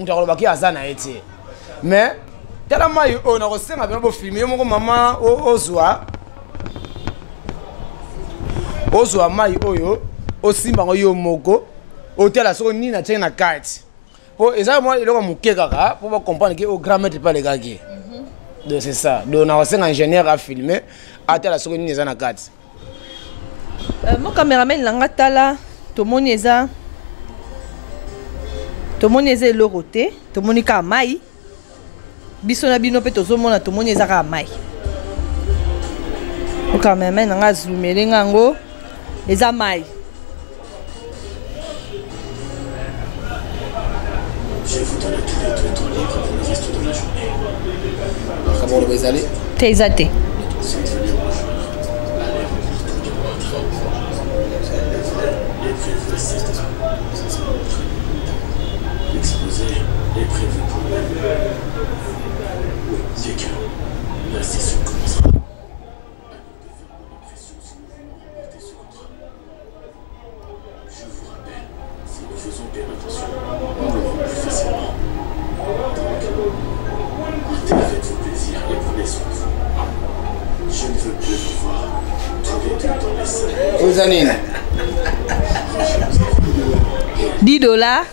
mutakolo baki azana ete mais tala mai on a resenga bien bo filmer moko mama ozwa mai oyo osimba ngo yo moko hôtel soko nini na tena carte po eza moi iloko muke kaka pour ba comprendre que au grand maître pas les gars qui donc c'est ça donc on a resenga ingénieur à filmer hôtel soko nini eza na carte mon caméraman langa tala to moni eza loroté to moni ka mai biso na bino pe tozomona to moni eza ka mai mon caméraman langa zoomele ngango eza mai je vous donne tous les deux temps libre pour le reste de la journée. Comment vous allez? T'es L'exposé est prévu pour oui, c'est que la session commencera. À nous de faire une pression si nous voulons remporter ce contrat. Je vous rappelle, si nous faisons bien attention, nous l'aurons plus facilement. Donc, faites-vous plaisir et prenez soin de vous. Je ne veux plus vous voir tous les deux dans les salles. Vous allez $10.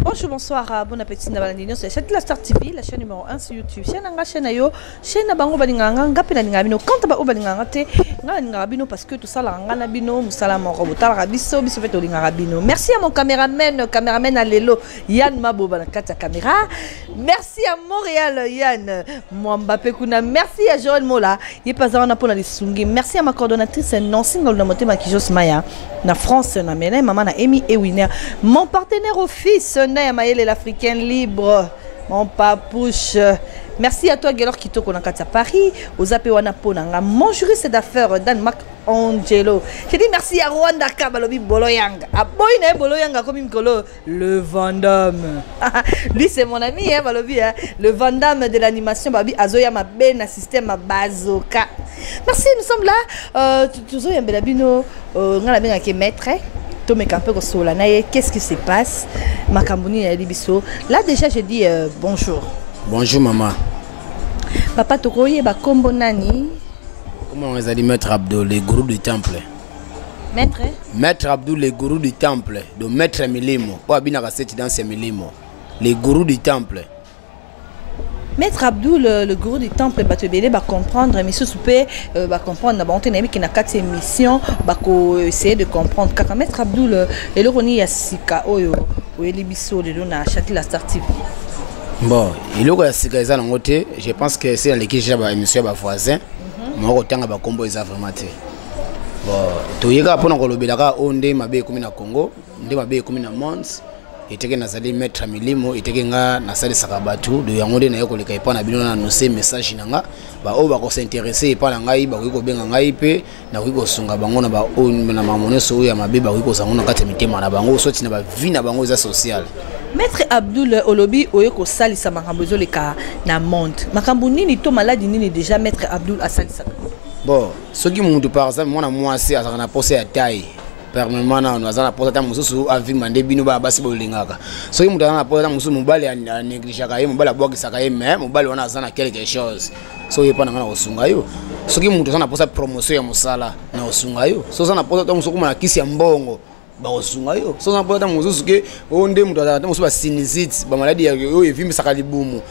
Bonjour, bonsoir, bon appétit Nabalandino. C'est la Star TV, la chaîne numéro 1 sur YouTube. Chaîne Anga, chaîne Ayo, chaîne Nabango Balinganga, Gapina Ningabino, quand Taba Obalingangate, Ningabino, parce que tout ça, Langanabino, Moussalam, Robotal, Rabiso, Bissofet Olingabino. Merci à mon caméraman à Lelo, Yann Mabo, Balakata Caméra. Merci à Montréal, Yann Mbappé Kuna. Merci à Joël Mola, Yepazana Pona Sungi. Merci à ma coordonnatrice, non single de Motema Kijos Maya, na France, na Mene, maman na Emi et Winner. Mon partenaire office, Naya l'Africaine libre, mon papouche. Merci à toi, Gélor Kito, qu'on a à Paris, aux Apewana Ponanga, mon juriste d'affaires, Danemark Angelo. Je dis merci à Rwanda Kabalobi Boloyanga. À Boyne Boloyanga comme Mkolo, le Vandame. Lui, c'est mon ami, hein, Balobi, hein, le Vandame de l'animation, Babi Azoya Mabena, système Bazoka. Merci, nous sommes là. Toujours un belabino, on a bien qui maître. Qu'est-ce qui se passe? Makambouni et Libiso. Là déjà je dis bonjour. Bonjour maman. Papa Tokoye ba kombo nani? Comment on a dit Maître Abdou, le gourou du temple? Maître Abdou, le gourou du temple. De Maître Milimo. Ou abina kaseti dans ces Milimo. Le gourou du temple. Maître Abdou, le gourou du temple, va te béler, va comprendre, mais ce souper, va comprendre, va entendre qu'il y a 4 émissions, va essayer de comprendre. Car Maître Abdou, le roni yasika, oyo, ou elibiso, le lona, châti la Star TV. Bon, il y a yasika, je pense que c'est dans l'équipe de l'émission voisin, moi, autant que combo est vraiment. Bon, tu y a pour nous le onde mabe comme na Congo, onde mabe comme na Mons. Eteke nazali Maître Milimo eteke nga nasali sakabatu de yango de na yoko leka epa na bino na annoncer message nanga ba o ba ko s'intéresser epa na ngai ba ko benga ngai pe na ko sunga bango na ba o na mamono so ya mabe ba ko sango na kati mitema na bango soti na ba vie na bango za social. Maître Abdul Olobi oyeko salisa makambo zo leka na monde makambo nini to maladi nini déjà Maître Abdul asalisa. Bon ce qui monte par exemple moi c'est à na posé à taille. Permanemment on a posé à mususu avi mande bino ba basi bolingaka so yimu tana posé à mususu mobali a négligé ka ye mobali aboki saka ye mais mobali wana azana quelque chose so yepa na osunga yo so yimu tana posé promotion ya musala na osunga yo so sana posé à mususu na kisi ya mbongo ba osunga yo so sana posé à mususu ke onde mutu ata mususu ba sinusite ba maladi ya yo evimbi saka libumu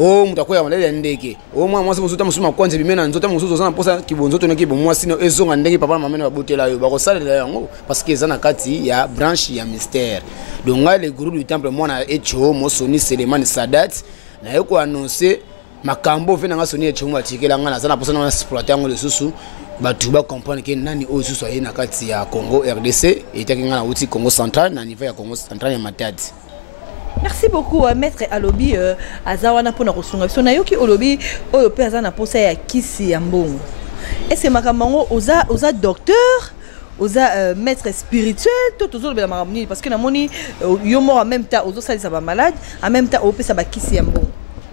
oh mutakoya malali ya ndeke oh mwasi musuta musuma kwanze bimena nzota musuzo sana posa kibonzoto na kibo mwasi no ezonga ndenge papa mama na botela yo bakosalela yango parce que ezana kati ya branche ya mystère donc le groupe du temple mwana echo mosoni Selemani Sadat na yoko annoncer makambo vena nga soni echo mwatikela nga na sana posa na exploiter yango le susu batu ba comprendre que nani o susu aye na kati ya Congo RDC etaki nga na uti Congo central na niveau ya Congo central ya Matadi. Merci beaucoup Maître Alobi azawana pona kosunga so na yoki Olobi oyo pe azana posa ya kisi ya mbongo. Est-ce que makamango oza docteur oza maître spirituel tout toujours la makamoni parce que na moni yo mort en même temps ozo salisa ba malade en même temps opesa ba kisi ya mbongo.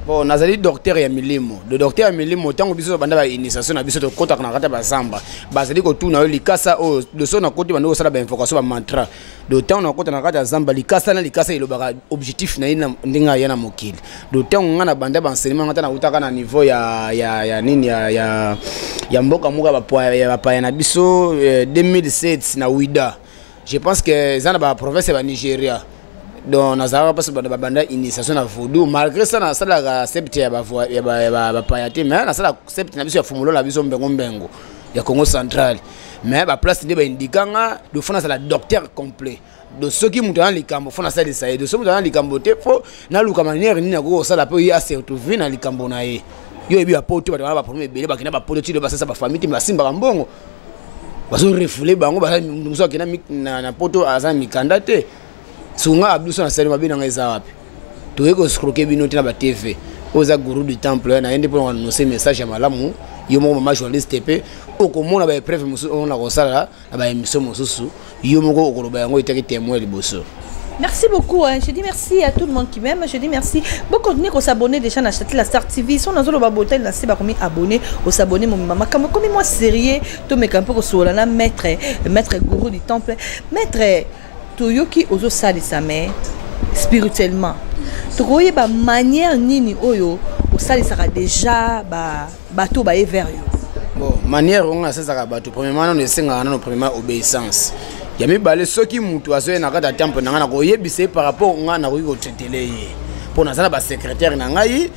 Bon, nazali docteur ya milimo. Le docteur ya milimo tango biso banda ba initiation na biso to kota na kata ba samba. Bazali ko tuna yo likasa o de so na koti banda ko sala ba invocation ba mantra. De temps na kota na kata samba likasa ilo ba objectif na ina ndinga ya na mokili. De temps ngana banda ba enseignement ngata na utaka na niveau ya nini ya mboka muka ba pa na biso 2007 na Ouida. Je pense que zana ba province ba Nigeria. Donc nazara parce que banda initiation na voodoo malgré ça na sala ga septe ya ba payate mais na sala septe na biso ya fumulo la biso mbengo ya Congo central mais ba place ndeba indikanga de fona sala docteur complet de ceux qui mutu na likambo fona sala ça de ceux mutu na likambo te fo na luka manière ni na ko sala pe ya se retrouver na likambo na ye yo ebi apoto ba premier belé ba kina ba poto ti de ba sa ba famille ti ba simba mbongo baso refoulé bango ba muso kina na poto azan mikanda te sunga abduso na sali mabina ngeza wapi toyeko skroke bino tina ba TV oza guru du temple na yende pour annoncer message ya malamu yo mo mama journaliste pe okomona ba preuve musu on la kosala na ba émission mususu yo moko okoloba yango itaki témoin liboso. Merci beaucoup. Je dis merci à tout le monde qui m'aime. Je dis merci. Bon, continuez à s'abonner déjà à la Star TV. Si on a besoin de botel, na c'est pas comme abonner, au s'abonner mon maman. Comme moi sérieux, tout mes campos sur la maître gourou du temple, maître Toyoki ozo sali sa mère spirituellement. Tokoye ba manière nini oyo o sali saka déjà ba bato ba vers yo. Bon, manière on a ça bato premièrement on esenga na premièrement obéissance. Ya mibale soki mutu azoye na kata temple na ngana ko yebise par rapport nga na ko tetele ye. Po na zana ba secrétaire na ngai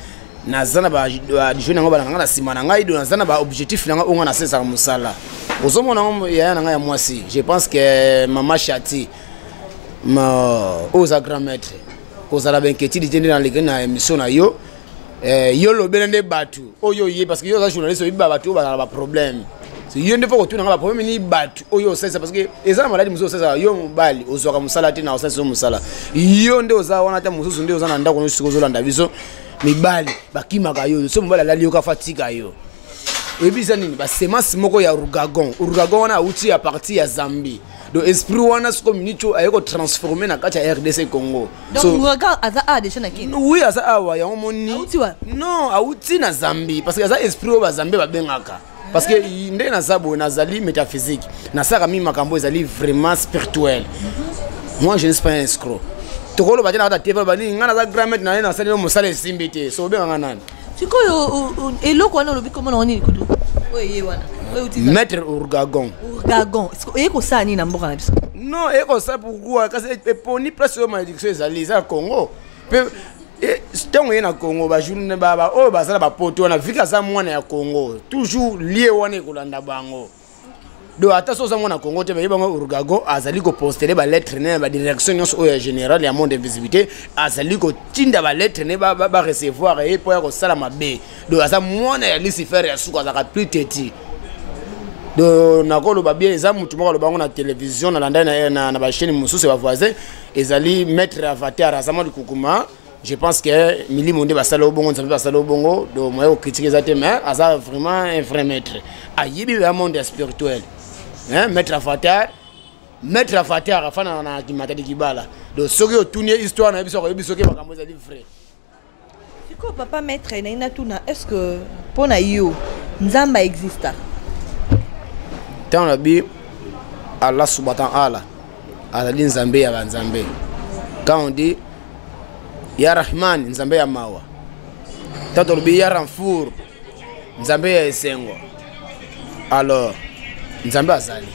na zana ba jeune ngo ba na sima na ngai do na zana ba objectif na nga onga na sesa musala. Ozomona ngo ya na ngai ya mwasi. Je pense que maman Chati oza grand maître kozala benketi ditende na leke na émission na yo yo lobelende batu oyo ye parce que yo za journaliste yo ba batu ba problème c'est yo ndefo ko tuna ba problème ni batu oyo sesa parce que eza maladi muso sesa yo mbali ozoka musala te na osesa musala yo nde oza wana ta mususu nde oza na ndako no siko zolanda biso mibali bakimaka yo so mbala lali yo ka fatika yo ebisa nini ba semence moko ya Urugagon wana uti ya partie ya Zambie. Donc esprit wana ce community ayeko transformer na kati ya RDC Congo. Donc Urugagon aza a déjà na kini. Oui aza awa ya omoni. Autiwa. Non, auti na Zambie parce que aza esprit o ba Zambie ba bengaka. Parce que ndé na zabo na zali métaphysique. Na saka mi makambo ezali vraiment spirituel. Moi je ne suis pas un escroc. Tokolo ba tena ta TV ba ni ngana za grammaire na sali mo sale simbité. So benga nani. Sikoyo eloko wana lobi comment on ni kudu. Oye wana. Maître Urugagon. Urugagon. Eko sa ni na mboka na biso. Non, eko sa pourquoi parce que poni presque malédiction ezali za Congo. Pe stongo na Congo ba journée baba o ba sala ba poto na vika za mwana ya Congo. Toujours lié wana kolanda bango. Do ataso za mwana Congo te ba yibango Urugagon azali ko poster ba lettre na ba direction nyonso o ya général ya monde visibilité azali ko tinda ba lettre ne ba recevoir et po ya ko sala mabe. Do aza mwana ya Lucifer ya suka za ka plus teti. Do nakolo ba bien za mutu moko lo bango na télévision na landa na ba chaîne mususu ba voisin ezali maître avatar azama du kukuma. Je pense que Mili Monde va saler au bongo, ça va saler au bongo, donc moi je critique ça mais ça vraiment un vrai maître. Ayibi le monde spirituel. Hein, maître avatar afana na kimata de kibala. Donc soki otunie histoire na biso ko biso ke makambo ezali vrai. Siko papa maître na ina tuna est-ce que pona yo nzamba exista? Tant la bi Allah subhanahu wa ta'ala azali nzambe ya banzambe. Quand on dit ya Rahman nzambe ya mawa tatolobi ya Ranfour nzambe ya esengo alors nzambe azali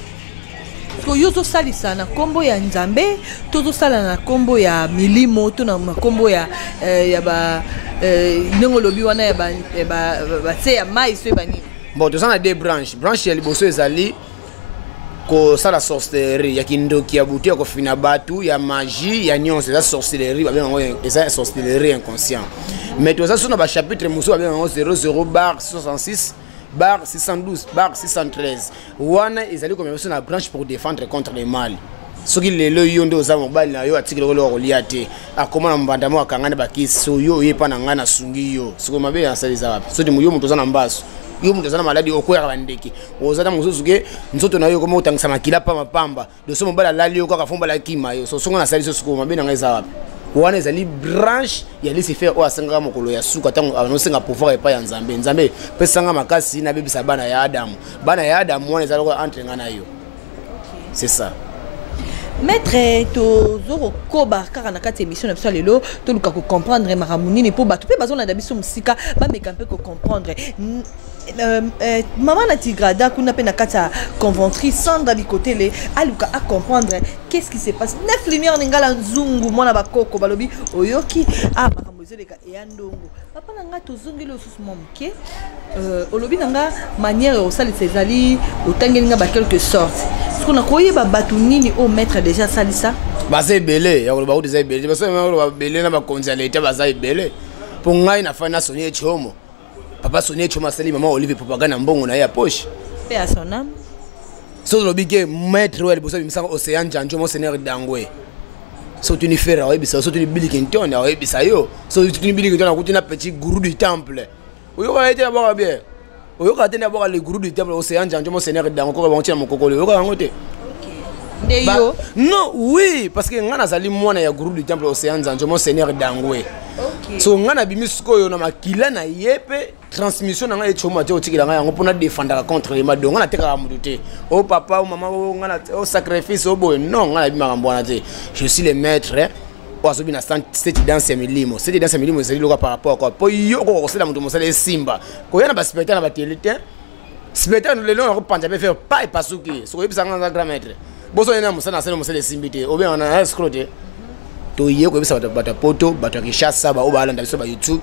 ko yozo salisa na kombo ya nzambe tozo sala na kombo ya milimo to na kombo ya ba ngolobi wana ya ba se ya mai so bani bon to sana deux branche ya liboso ezali ko sala sorcellerie ya kindoki ya buti ya ko fina batu ya magie ya nyonse za sorcellerie ba bengo eza sorcellerie inconscient mais to ça sona ba chapitre muso ba bengo 00/66 612 613 wana ezali comme na branche pour défendre contre le mal soki lelo yo ndo za mobali na yo atikile ko lo liate akoma mbanda mo akangana bakisi so yo yepa na ngana sungi yo siko mabe ya saliza wapi so di muyo muto za na mbaso yo muto za na maladi okwera bandeki ozata mususu ke nzoto na yo komo utangisa makila pa mapamba do so mobala lali yo kaka fomba la kima yo so songa na salizo siko mabe na ngaiza wapi wana ezali branche ya laisser faire oyo asengaka mokolo ya suka ntango anosenga pouvoir epai ya nzambe nzambe pesanga makasi nabebisa bana ya adamu wana ezali lokola entre nga na yo c'est ça. Maître tozoro koba kaka na kati émission na biso lelo toluka ko comprendre makambo nini po bato pe bazona na biso musika ba meka mpe ko comprendre maman na tigrada kuna pe na kati ya conventrice Sandra Bikotele aluka à comprendre qu'est-ce qui se passe neuf lumière ngala nzungu mwana bakoko balobi oyoki makambo ezoleka eyandongo papa nanga tozongeli osusu moke olobi nanga manière osalisa ezali otangeli nga ba quelque sorte ce qu'on a koyeba batu nini au maître déjà salisa baza ebele ya koloba kuti eza ebele baso koloba ebele na bakonzi ya leta baza ebele mpo ngai nafai na Sonia Chomo papa Sonia Chomo asali mama Olivier propaganda mbongo na ye ya poche pe à son âme so tolobi ke maître oyo liboso bimisaka Océan Janjo Monseigneur Dangwe so tuni fere awebisa so tuni Billy Clinton awebisa yo so tuni Billy Clinton akuti na petit gourou du temple oyoka ete aboka bien oyoka te na aboka le gourou du temple Océan Janjo Monseigneur Dangwe ko ba ntina mokokolo oyoka yango te Yo. Non, oui, parce que ngana zali mwana ya groupe du temple Océan Zanjo Monseigneur Dangwe. Okay. So ngana bimisuko yo na makila na yepe transmission na nga echoma te otikila nga yango pona défendre contre les madongo ngana teka mutu te. Oh papa ou maman ou ngana au sacrifice au boy non ngana bimaka mbwana te. Je suis le maître oazobi na cette danse ya milimo. Cette danse ya milimo ezali loka par rapport quoi. Po yo ko kosela mutu mosala simba. Ko yana ba spectacle na ba télé te. Spectacle le long ko panja be faire pas epasuki. So ko yebisa nga grand maître. Boso ena musana sele musele simbite obe ona escrote to ye ko bisa bata poto bata kishasa ba obalanda biso ba YouTube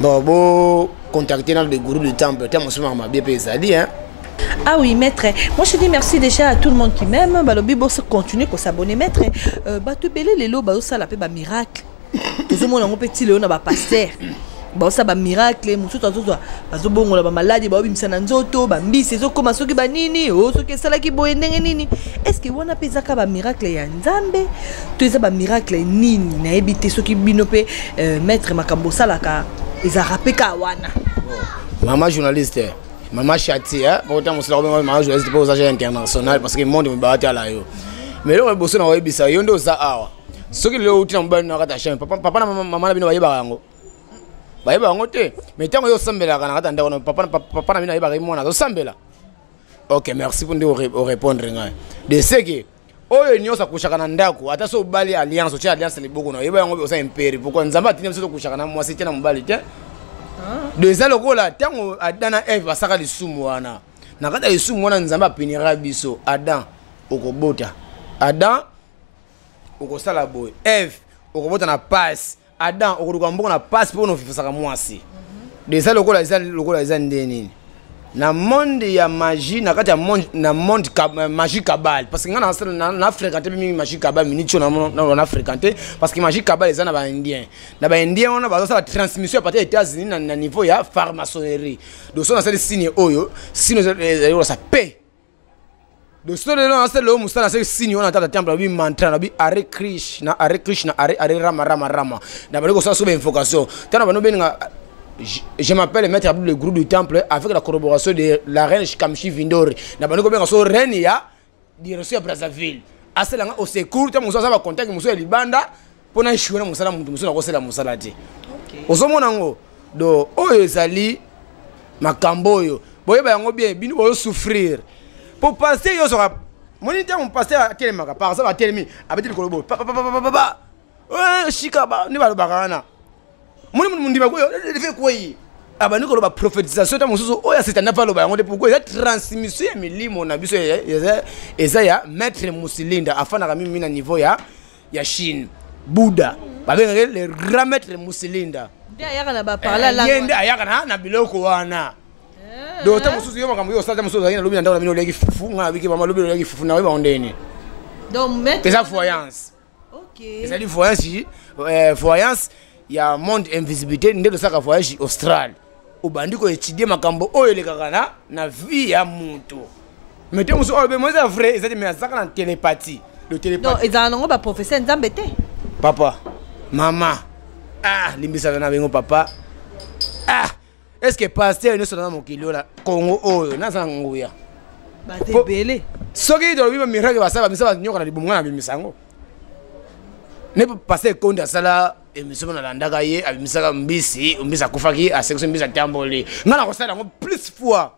bo contacter dans le groupe du temple tellement souvent ma bien pesadi hein. Ah oui maître, moi je dis merci déjà à tout le monde qui m'aime balobi bo se continuer ko s'abonner maître batu belé lelo ba osala pe ba miracle tout le monde on petit le on a ba pasteur ba ça ba miracle mususu azozo bazobongola ba maladie ba obimisa na nzoto ba mbisi ezokoma soki ba nini o soki esalaki boye ndenge nini est-ce que wana pezaka ba miracle ya nzambe to eza ba miracle nini na ebite soki bino pe maître makambo salaka eza rapeka wana Maman journaliste maman chati hein pourtant mo sala ko maman journaliste pour usage international parce que monde me baati ala yo mais le bosso na webisa yo ndo za awa soki le utina mbana na kata chaîne papa na maman na bino bayeba yango bayeba yango te mais tango yo sambela kana kata ndako papa na bino bayeba ka mwana zo sambela. OK merci pour nous répondre ngai de ce que oyo nyosa kushaka na ndako ata so bali alliance o cha alliance liboko na yeba yango osa imperi pourquoi nzamba tini so kushaka na mwasi tena mbali te de ça lokola tango adana Eve basaka lisumu wana na kata lisumu wana nzamba pinira biso Adam okobota Adam okosala boy Eve okobota na passe Adam okoluka mboko na passe pour no fifisaka mwasi de ça lokola eza ndeni na monde ya magie na kati ya monde magie cabale parce que na fréquenté mi magie cabale minicho na fréquenté parce que magie cabale eza na ba indien on a besoin de transmission à partir des États-Unis na niveau ya pharmaçonnerie donc ça c'est le signe oyo signe ça paie donc ça le musala c'est signe on attend temple bi mantra na bi Hare Krishna Hare Rama na ba ko ça sur invocation tana ba no beninga. Je m'appelle Maître Abdou le groupe du temple avec la collaboration de la reine Kamshi Vindori. Na banoko benga so reine ya direction à Brazzaville. Aselanga au secours te muso za ba contact muso ya libanda pona ishura musala muntu muso na kosela musala te. OK. Osomona ngo do oyo ezali makambo yo. Boyeba yango bien bino boyo souffrir. Pour passer yo sera moni te mon pasteur telemaka par ça va telemi abeti kolobo. Papa. Shikaba ni ba bakana. Mundi ba ko fait quoi abani ko ba prophétisation ta mususu oya c'est na palo ba ngo de pourquoi ya transmission ya milimo na biso eza ya maître Musilinda afana ka mimi na niveau ya Chine Bouddha ba benga le grand maître Musilinda ndia yaka na ba parler la yende ayaka na biloko wana do ta mususu yo makambo yo sala mususu na lobi na ndawo na mino leki fufu nga biki mama lobi leki fufu na we ba ondeni donc maître eza voyance. OK eza di voyance ya monde invisibilité ndelo saka voyage austral ubandiko étudier makambo oyo lekaka na vie ya mutu mete muso oyo be moza vrai ezali mais saka na télépathie le télépathie non ezala ngo ba professeur nzambe te papa mama limbisa na bengo papa est-ce que pasteur ne sona mokilo la Congo oyo na sanga nguya ba tebele soki do biba miracle basaba misaba nyoka na libunga na bimisango ne peut passer compte à ça là émission na landaka ye abimisaka mbisi akufaki a section mbisi tamboli ngala ko sala ngo plus fois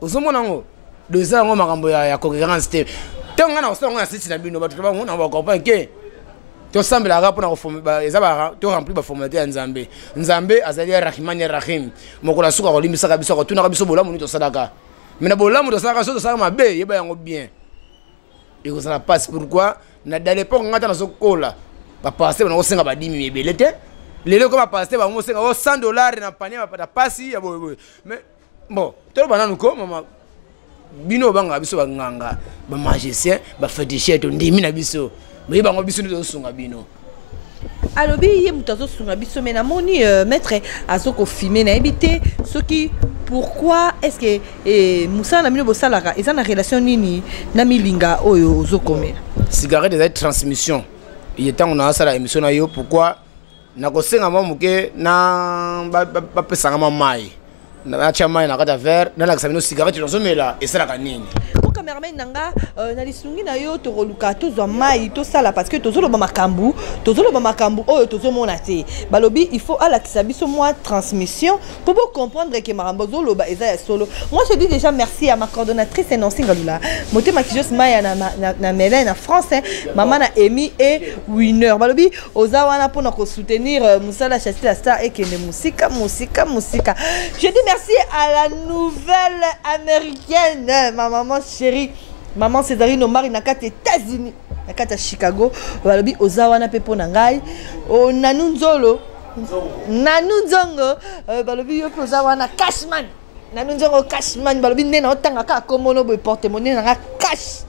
ozomona ngo deza ngo makambo ya concurrence te tonga na osongo na sisi na bino bato ba ngona ba comprendre que to sambela ka pona ko former ezaba to remplir ba formalité ya nzambe azali rahimani rahim mokola suka ko limbisaka biso ko tuna ka biso bolamu ni to sadaka mina bolamu to sadaka so to sala mabe yeba yango bien et ça la passe pourquoi na dans l'époque ngata na sokola ba passer na ko senga ba 10 000 belete lelo ko ba passer ba mo senga $100 na panier ba pasi ya boy mais bon to bana nuko mama bino banga biso ba nganga ba magicien ba féticheur to ndimi na biso mais bango biso ni to sunga bino alobi ye mutazo sunga biso mais na moni maître azoko filmer na ebité ce qui pourquoi est-ce que Moussa na mino bosalaka eza na relation nini na milinga oyo ozokomela cigarette de transmission il est temps on a ça la émission na yo pourquoi na ko senga mamuke na ba pesanga mamai na chama na kata verre na la samino cigarette nozomela esalaka nini cameraman nanga na lisungi na yo to roluka to zo mai to sala parce que tozolo ba makambu oyo tozomona te balobi il faut ala kisabiso moi transmission pour comprendre que marambo zolo ba eza ya solo. Moi je dis déjà merci à ma coordonnatrice Nancy Ngalula motema kijos maya na Mélène en français maman na Emi et Winner balobi ozawana pour nous soutenir Moussala Chassi la star et que musica. Je dis merci à la nouvelle américaine ma maman chérie, maman Césarine Omar nakati États-Unis, nakati Chicago, balobi ozawana pepo nangai, o nanunzolo, nanunzongo, balobi yo ozawana cashman, nanunzongo cashman, balobi nena otanga ka komono boy porte-monnaie nanga cash.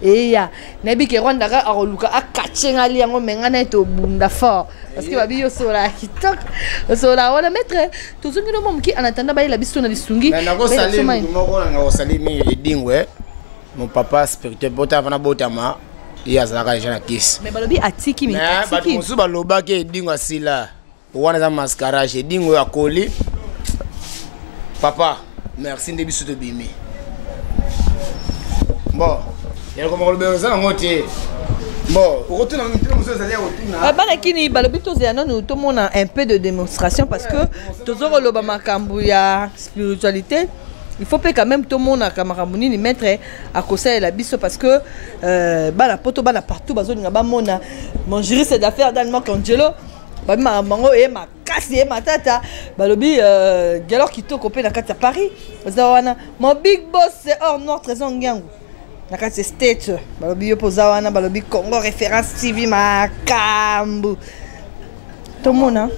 Eya, nabi ke Rwanda ka aroluka akachenga li yango mengana to bunda fort parce que babi yo sola kitok sola wana maître tozungi no momuki anatanda ba la biso na lisungi na ko sali moko na ko sali mi edingwe mon papa spirituel bota vana botama ya zaka jana kiss mais balobi atiki mi atiki ba musu baloba ke edingwa sila wana za mascarage edingwe akoli papa merci ndebiso to bimi bon il comme le besoin ngote bon retourne en même temps aller retourner bana kini balobi tozela non tout monde a un peu de démonstration parce que tozoro loba makambu ya spiritualité il faut pas quand même tout le monde a makambu ni mettre à conseil la biso parce que bana poto bana partout bazoni ngaba mona mon juriste d'affaires dans le Angelo babi mamango e makasi e matata balobi galor kitoko pe na kati ya Paris ozawana mon big boss c'est hors noir trésor ngangu nakati state balobi yo poza wana balobi Congo référence TV makambu tomona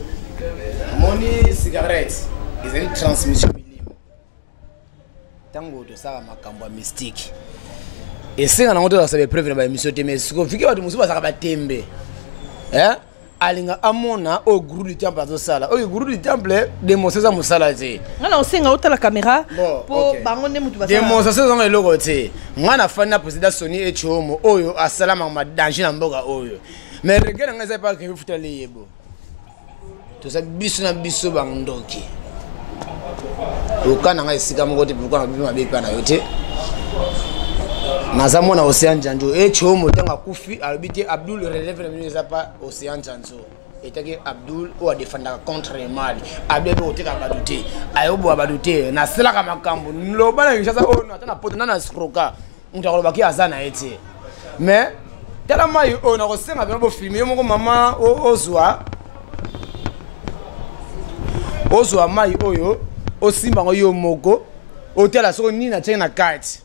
moni cigarette is une transmission milimo tango to saka makambo mystique et c'est na ngoto ça be preuve na ba émission te mais siko fiki watu musuba saka batembe alinga amona au groupe du temple azo sala au groupe du temple démonstration musala te ngana osenga otala caméra po bango ne mutu basala démonstration za eloko te ngana fana président Sony Echomo oyo asalama ma danger na mboka oyo mais regard nga pas que futa leyebo to sa biso na biso bandoki okana nga esika moko te pourquoi na bima be pa na yote Nazamo na Océan Janjo Echomo tanga kufi albité Abdul relève le ministre pas Océan Janjo etake Abdul o défendre contre le mal abebe oteka baduté ayobo baduté na sela ka makambo loba na nshasa o na tana poto na skroka ndakolo baki azana ete mais tala mai o na ko senga bino bo filmer moko mama ozwa mai oyo osimba ngo yo moko otela soko ni na tena carte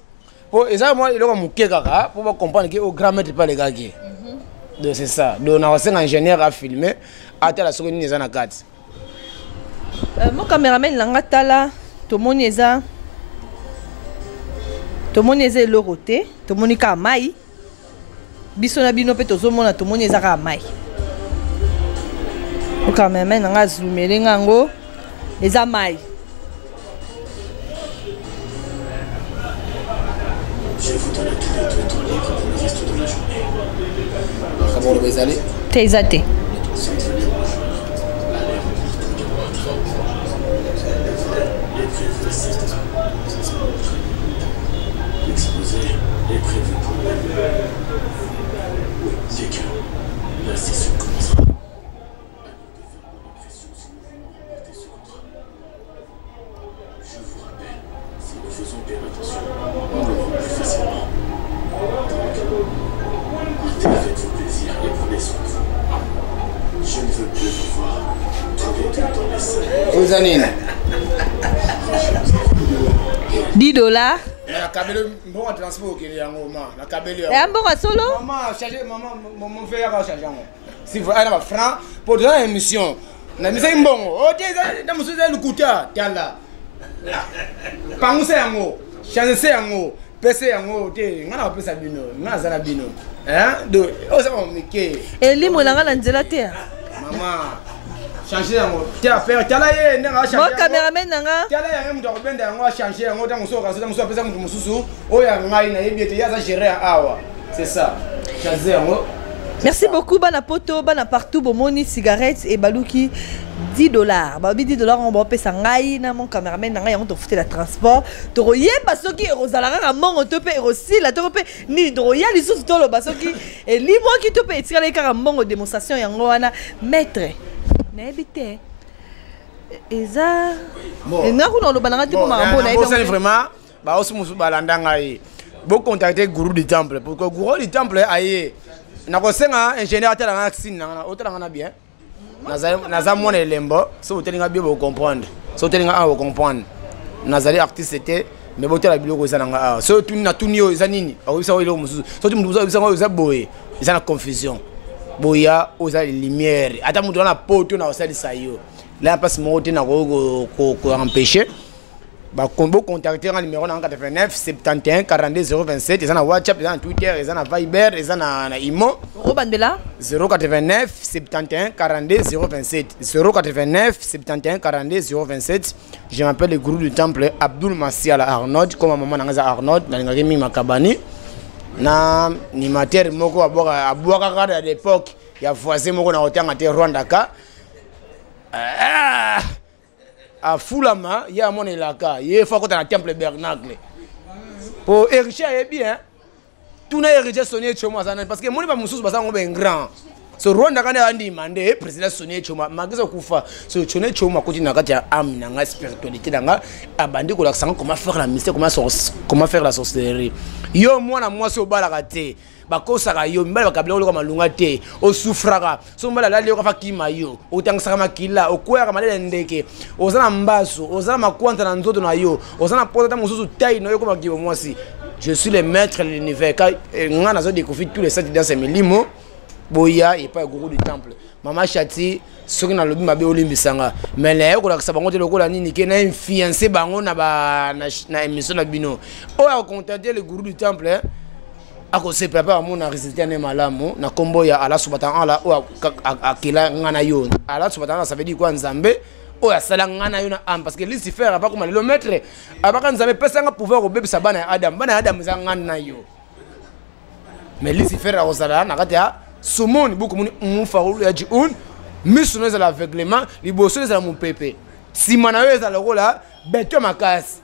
pour exactement il a monté kaka pour comprendre que au grand maître pas les gars qui donc c'est ça donc on a un ingénieur à filmer à telle seconde ils en a 4 mon caméraman langa tala to moneza loroté to monika mai biso na bino pe to zomona to moneza ka mai mon caméraman langa zoomer ngango eza mai. Je voudrais tous les temps libre pour le reste de la journée. Comment on va aller? Teizate. L'exposé est prévu pour le dès que la session commencera. À nous de faire nos manifestations si nous voulons remporter ce contrat. Je vous rappelle, si nous faisons bien attention, nous l'aurons plus facilement. Donc, faites-vous plaisir et prenez soin de vous. Je ne veux plus vous voir tous les deux dans les salles. Aux années. $10. La cabelle, bon transport qui est en moment. La cabelle. Et un bon solo? Maman, chargez, maman, mon frère a chargé. Si vous avez un franc pour donner une émission, na mise bon. Oh, dans monsieur le couta, tiens là. Panguse yango, chance yango, PC yango, te, ngana pesa bino, ngana zana bino. Hein? Do, o ça on mike. Et li molanga na nzela te. Maman, changer yango. Tiens, faire tiens là yé, nga changer. Mon caméraman nanga. Tiens là yé, mu to benda yango changer yango, ta muso ka, ta muso pesa mu mususu, o ya ngai na yebi te ya za gérer awa. C'est ça. Changer yango. Merci beaucoup, bana poto, bana partout, bomoni, cigarettes et balouki, $10. Babi $10, on va payer ça. Na mon cameraman, nanga, on te foutait la transport. Toroye, basoki, rosalara, ramon, on te paye aussi, la te paye, ni droya, les sous tolo, basoki, et li moi qui te paye, tira les caramon, démonstration, yangoana, maître, n'habite. Et ça, et n'a qu'on le banana, tu peux m'arranger, c'est vraiment, bah, aussi, mon balandanga, bon contacter gourou du temple, pour que gourou du temple aille. Nakosenga ingénieur tela na action na otela na bien naza mona elembo so otelinga bien bo comprendre so otelinga a bo comprendre nazali artiste c'était mais botela biloko za nga so tuni na tuni yo za nini awisa oilo mususu so tu muduza bisa ngo za boye za na confusion boya oza lumière ata mudu na poto na osali sayo là passe monter na ko empêcher ba combo contacter en numéro 89 71 42 027 ils en WhatsApp ils en Twitter ils en Viber ils en Imo Robandela 089 71 42 027 089 71 42 027 je m'appelle le gourou du temple Abdul Masiala Arnold comme maman nanga Arnold na ngaki makabani na animateur moko aboka à l'époque ya voisin moko na hôtel ngate Rwanda ka à Fulama, il y a mon élaka, il faut qu'on ait un temple bernacle. Pour hériter, c'est bien. Tout n'est hérité sonné chez moi, parce que mon n'est pas mon sous, parce qu'on est grand. So Rwanda quand on dit mandé président sonné chez moi, magasin kufa. So sonné chez moi côté nanga tia âme nanga spiritualité nanga abandé ko la sang comment faire la mystère comment faire la sorcellerie. Yo moi na moi so bala raté. Bakosaka yo mbala bakabla ko malunga te o sufraka so mbala la leo ka fakima yo o tangsaka makila o kwera malele ndeke ozana mbaso ozana makwanta na nzoto na yo ozana pota mususu tai no yo ko makibo mwasi. Je suis le maître de l'univers ka ngana zo découvrir tous les 7 dans ces milimo boya et pas gourou du temple mama chati soki na lobi mabe olimbisanga mais na ko la sabango te lokola nini ke na influencer bango na émission na bino o ya contacter le gourou du temple ako se prépare mon na résultat ne malamu na kombo ya ala subhanahu ala o akila ngana yo ala subhanahu ça veut dire quoi nzambe o ya sala ngana yo na am parce que Lucifer a pas comme le maître abaka nzambe pesa nga pouvoir obebisa bana Adam za ngana yo mais Lucifer a osala na kata sumoni beaucoup mun faulu ya ji un misuno za l'aveuglement liboso za mon pepe si manayo za lokola beto makas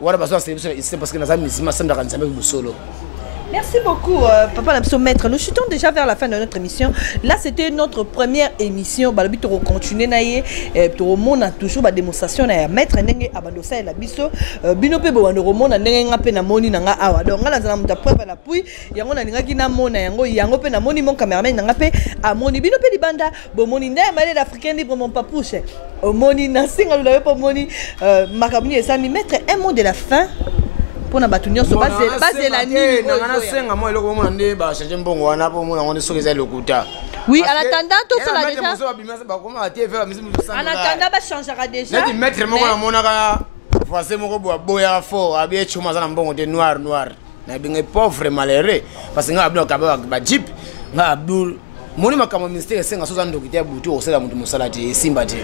wala baso c'est parce que nazami misima sanda kanzambe busolo. Merci beaucoup, Papa Lamso Maître. Nous chutons déjà vers la fin de notre émission. Là, c'était notre première émission. Balobi to continuer naie, to remona toujours ba démonstration na Maître ndenge abadosa la biso. Bino pe bo wana remona ndenge ngape na moni na nga awa. Donc ngala zana muta preuve la pui. Yango na ngaki na mona yango pe na moni mon cameraman na ngape a moni bino pe libanda bo moni ndé malé d'Africain libre mon papouche. O moni na singa lo po moni makabuni esami Maître un mot de la fin. Pour na batunyo so base la nuit na senga mo eloko mo ndé ba changer mbongo wana po mo na ngone soki za lokuta. Oui, en attendant tout cela déjà. En attendant ba changera déjà. Neti maître moko na monaka voisin moko boya fort abi chuma za na mbongo de noir na binge pauvre malheureux parce que nga abdo ka ba jeep nga abdul moni makamo ministère senga so za ndokite butu osela mutu musala te simba te.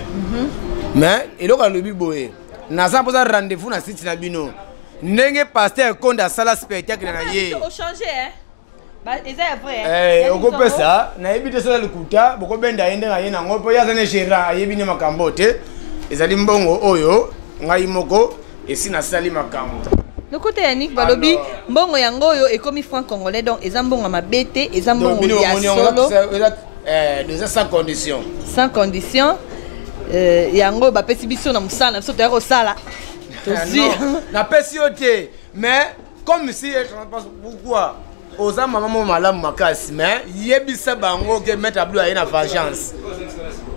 Mais eloko lobi boye na za poza rendez-vous na site na bino. Nenge pasteur konda sala spectacle na ye. On changer hein. Ba eza vrai hein. Oko pesa na ebite sala lukuta boko benda yende nga yena ngopo ya zane gérant ayebi ne makambo te. Ezali mbongo oyo ngai moko esi na sali makambo. Le côté Yannick Balobi, mbongo yango yo et comme franc congolais donc ils ont bon à ma bête, ils ont bon ya solo. Sans condition. Sans condition. Yango ba pesi biso na musala, biso tero sala. Na pesi oté, mais comme si pourquoi oza maman malamu makasi mais yebisa bango ke mettre Abdou a une vengeance.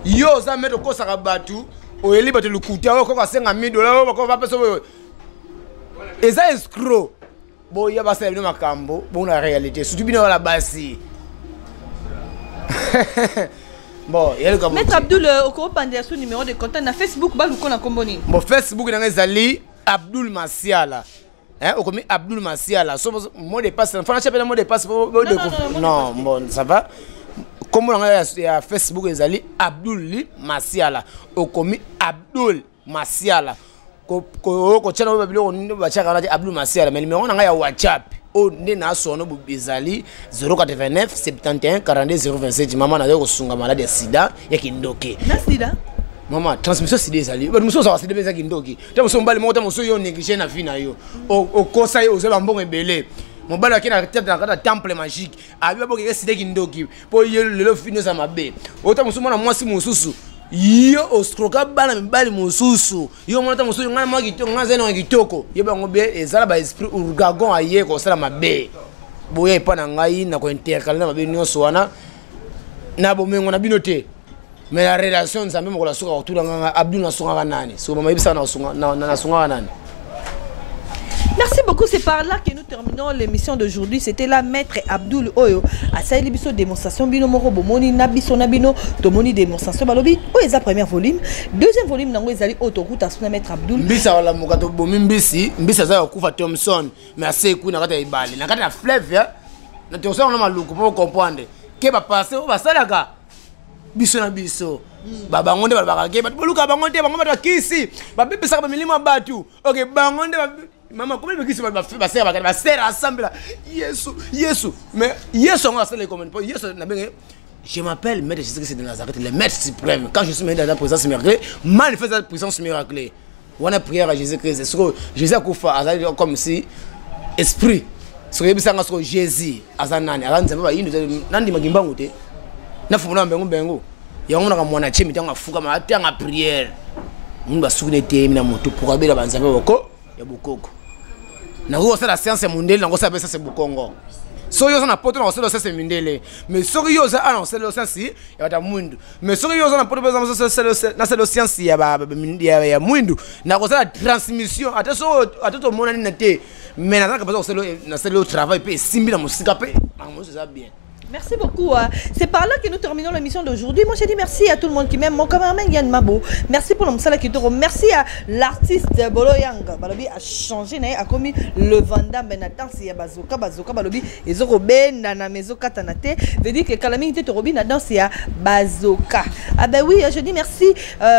Yo oza mettre ko saka batu, o eli batu lukuta ko ka $50,000 ko va pesa et ça escroc. Bon, il y a pas ça de makambo, bon la réalité, surtout bien la basi. Bon, il y a le Maître Abdoul au cours pandé son numéro de contact na Facebook ba luko na komboni. Bon Facebook na ngezali Abdoul Masiala. Hein, au commis Abdoul Masiala. So mot de passe, franchement pas mot de passe non, bon, ça va. Comme on a Facebook ezali Abdoul Masiala. Au commis Abdoul Masiala. Ko channel babilo ndo bachaka na Abdou Masiala mais numéro na ya WhatsApp o nde na sono bubizali 089 71 42 027 mama na yo kosunga malade ya sida ya kindoki na sida mama transmission sida ezali ba muso sa sida beza kindoki te muso mbali mota muso yo négligé na vie na yo o kosa yo ozo mbongo ebele mobali akina tete na kata temple magique abi boke sida kindoki po yo lelo fino za mabe ota muso mona mwasi mususu yo ostroka bana mibali mususu yo monata mususu ngana mwa kitoko ngana zeno kitoko yo bango be ezala ba esprit urgagon aye ko sala mabe boye ipana ngai na ko intercaler na mabe nyonso wana na bomengo na binote mais la relation nzambe mo ko la soka otula nganga Abdou na songa nani so mama ibisa na songa na songa nani. Merci beaucoup, c'est par là que nous terminons l'émission d'aujourd'hui. C'était la maître Abdoul Oyo. À ça, il y a démonstration bino moro bomoni nabiso nabino tomoni démonstration balobi. O eza premier volume, deuxième volume nango ezali autoroute à sona maître Abdoul. Mbisa wala mukato bomi mbisa za kufa Thompson, mais assez ku na kata ibali. Na kata fleuve ya. Na te osana na maluku pour comprendre. Ke ba passer o ba salaka. Biso na biso. Baba ngonde ba ke ba luka ba ngonde ba ngomba kisi. Ba bibisa ba milima batu. OK, ba ngonde maman, comment est-ce que va faire ensemble? Yesu. Mais Yesu, on va faire les commentaires. Je m'appelle Maître Jésus-Christ de Nazareth, le Maître suprême. Quand je suis dans la présence miraculeuse, manifeste la présence miraculeuse. On a prié à Jésus-Christ. Jésus a fait comme si esprit. Ce que je Jésus, Azanani, Azanani, Nandi Magimbangote. Nafumuna Bengo. Yamuna Mwana Chemi, Tanga Fuka, Tanga prière. Nous va souvenir de moto pour abir la banzame boko. Ya bukoko. Na ko la science mondiale na ko sa pesa se bukongo. So yo na poto na ko la science mondiale. Mais so yo za annonce le science ya ta mundu. Mais so yo na poto pesa na se science ya mundu. Na ko la transmission ata to mona ni nete. Mais na ka pesa na se le travail pe simbi na musika pe. Moi c'est ça bien. Merci beaucoup. C'est par là que nous terminons l'émission d'aujourd'hui. Moi, je dis merci à tout le monde qui m'aime. Mon cameraman Yann Mabo. Merci pour l'homme qui te Merci à l'artiste Bolo Yang. Balobi a changé, a commis le Vanda Benatant. Il y a Bazoka, Balobi. Et Zoroben, Nana Mezoka Tanate. Veut dire que Calamité Torobi, Nadan, c'est à Bazoka. Ah ben oui, je dis merci.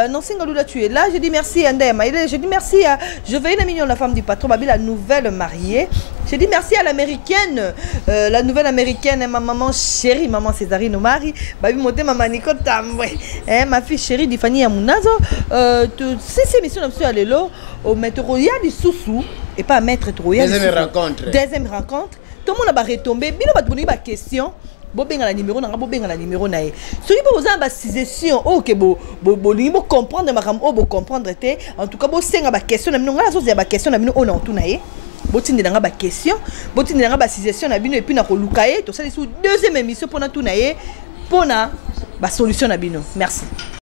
Non, Singalou, tu es là. Je dis merci à Ndema. Je dis merci à. Je vais une mignon, la femme du patron, Babi, la nouvelle mariée. Je dis merci à l'américaine. La nouvelle américaine, ma maman chérie, maman Césarine Omari, babi moté maman Nico Tambwe, ma fille chérie Difani Amunazo, ces émissions comme ça lelo, au maître Royal du Soussou et pas maître Royal. Deuxième rencontre. Tout le monde a retombé. Bino ba tuni ba question. Bobenga la numéro na bobenga la numéro na e. Soki bo za ba suggestion o ke bo lingi comprendre makam o bo comprendre te. En tout cas bo senga ba question na bino ngala so za ba question na bino o na tuna e. Botine de ba question, botine de ba suggestion na bino et puis na ko lukaye to ça sous deuxième émission pour na tuna e pour na ba solution na bino. Merci.